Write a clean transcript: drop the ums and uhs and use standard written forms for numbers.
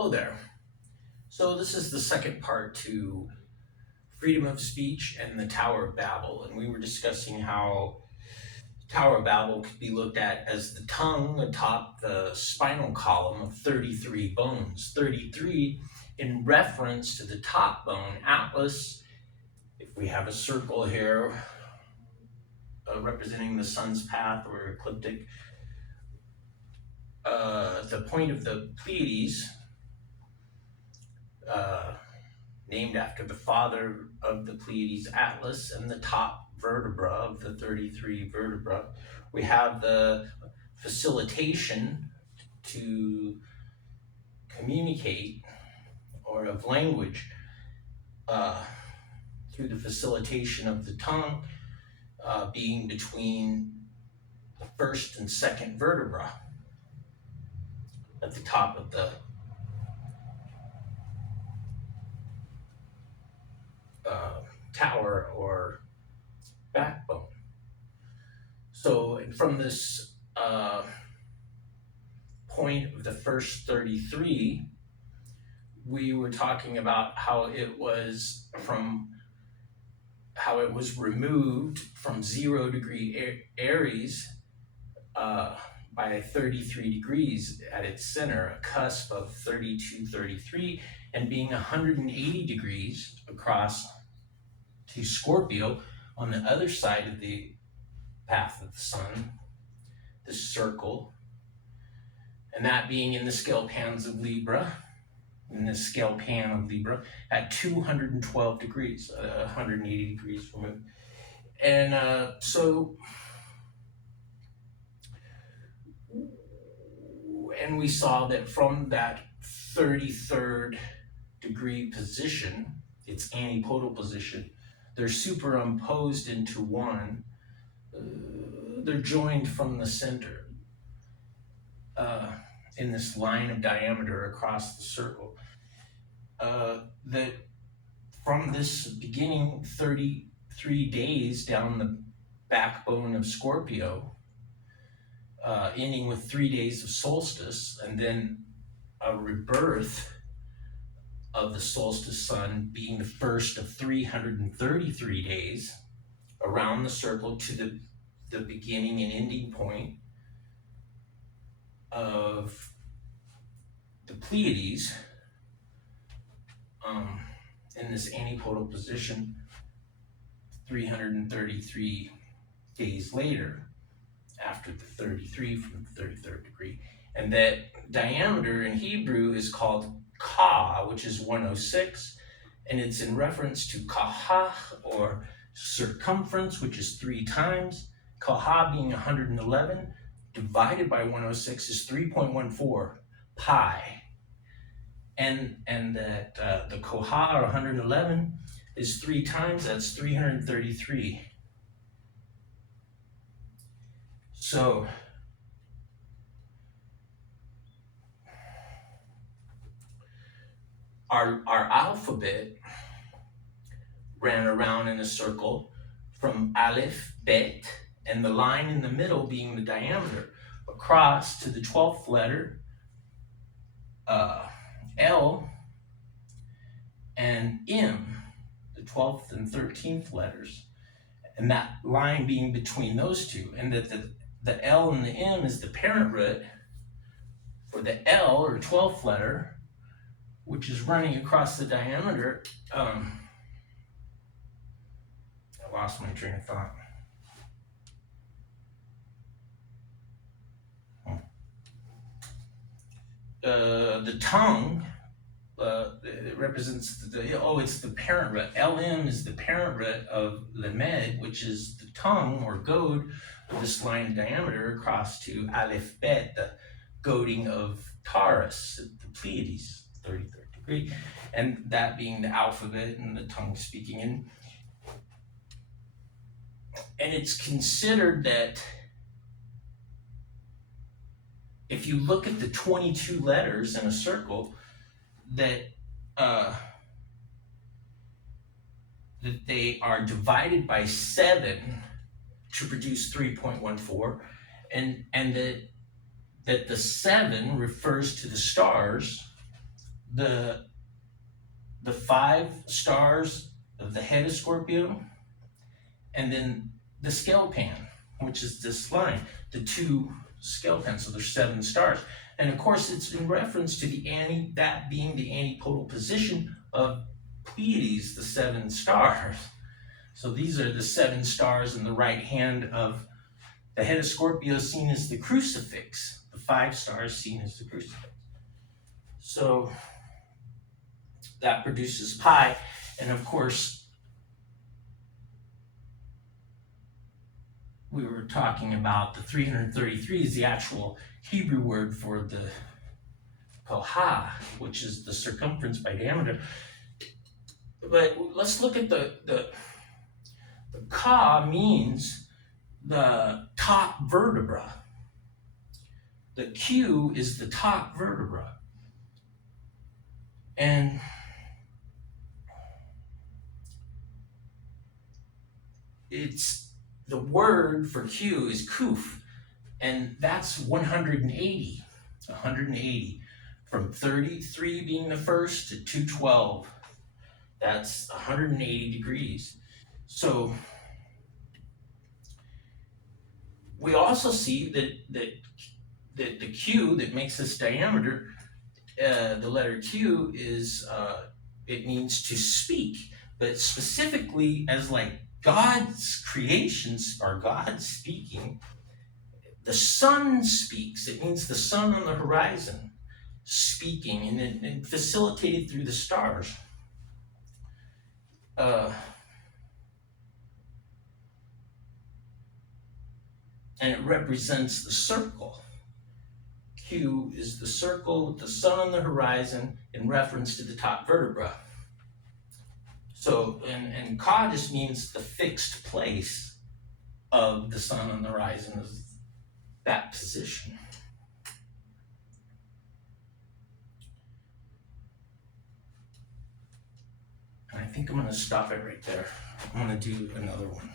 Hello there. So this is the second part to freedom of speech and the Tower of Babel. And we were discussing how Tower of Babel could be looked at as the tongue atop the spinal column of 33 bones. 33 in reference to the top bone, Atlas. If we have a circle here representing the sun's path or ecliptic, the point of the Pleiades, named after the father of the Pleiades, Atlas, and the top vertebra of the 33 vertebra. We have the facilitation to communicate, or of language, through the facilitation of the tongue being between the first and second vertebra at the top of the tower or backbone. So from this point of the first 33, we were talking about how it was removed from 0 degree Aries by 33 degrees at its center, a cusp of 32, 33, and being 180 degrees across to Scorpio on the other side of the path of the sun, the circle, and that being in the scale pan of Libra, at 212 degrees, 180 degrees removed. And and we saw that from that 33rd degree position, its antipodal position, they're superimposed into one. They're joined from the center in this line of diameter across the circle. That from this beginning 33 days down the backbone of Scorpio, ending with 3 days of solstice, and then a rebirth of the solstice sun being the first of 333 days around the circle to the beginning and ending point of the Pleiades in this antipodal position 333 days later, after the 33 from the 33rd degree. And that diameter in Hebrew is called Ka, which is 106, and it's in reference to Kahah, or circumference, which is 3 times. Kahah being 111, divided by 106 is 3.14 pi. And that the Kahah, or 111, is 3 times, that's 333. So our alphabet ran around in a circle from Aleph, Bet, and the line in the middle being the diameter, across to the 12th letter, L, and M, the 12th and 13th letters, and that line being between those two, and that the L and the M is the parent root for the L, or 12th letter, which is running across the diameter. I lost my train of thought. The tongue, it represents it's the parent root. LM is the parent root of Lamed, which is the tongue or goad of this line of diameter across to Aleph Bet, the goading of Taurus, the Pleiades, 33rd degree, and that being the alphabet and the tongue speaking. And it's considered that if you look at the 22 letters in a circle, that they are divided by 7 to produce 3.14, and that the 7 refers to the stars the the 5 stars of the head of Scorpio, and then the scale pan, which is this line, the 2 scale pans. So there's 7 stars. And of course, it's in reference to that being the antipodal position of Pleiades, the 7 stars. So these are the 7 stars in the right hand of the head of Scorpio, seen as the crucifix. The 5 stars seen as the crucifix. So that produces pi. And of course, we were talking about the 333 is the actual Hebrew word for the koha, which is the circumference by diameter. But let's look at the ka means the top vertebra. The Q is the top vertebra. And it's the word for Q is kuf, and that's 180. 180 from 33 being the first to 212. That's 180 degrees. So we also see that the Q that makes this diameter, the letter Q is it means to speak, but specifically as like God's creations are God speaking. The sun speaks. It means the sun on the horizon speaking, and facilitated through the stars. And it represents the circle. Q is the circle with the sun on the horizon in reference to the top vertebra. So, and Ka just means the fixed place of the sun on the horizon, is that position. And I think I'm going to stop it right there. I'm going to do another one.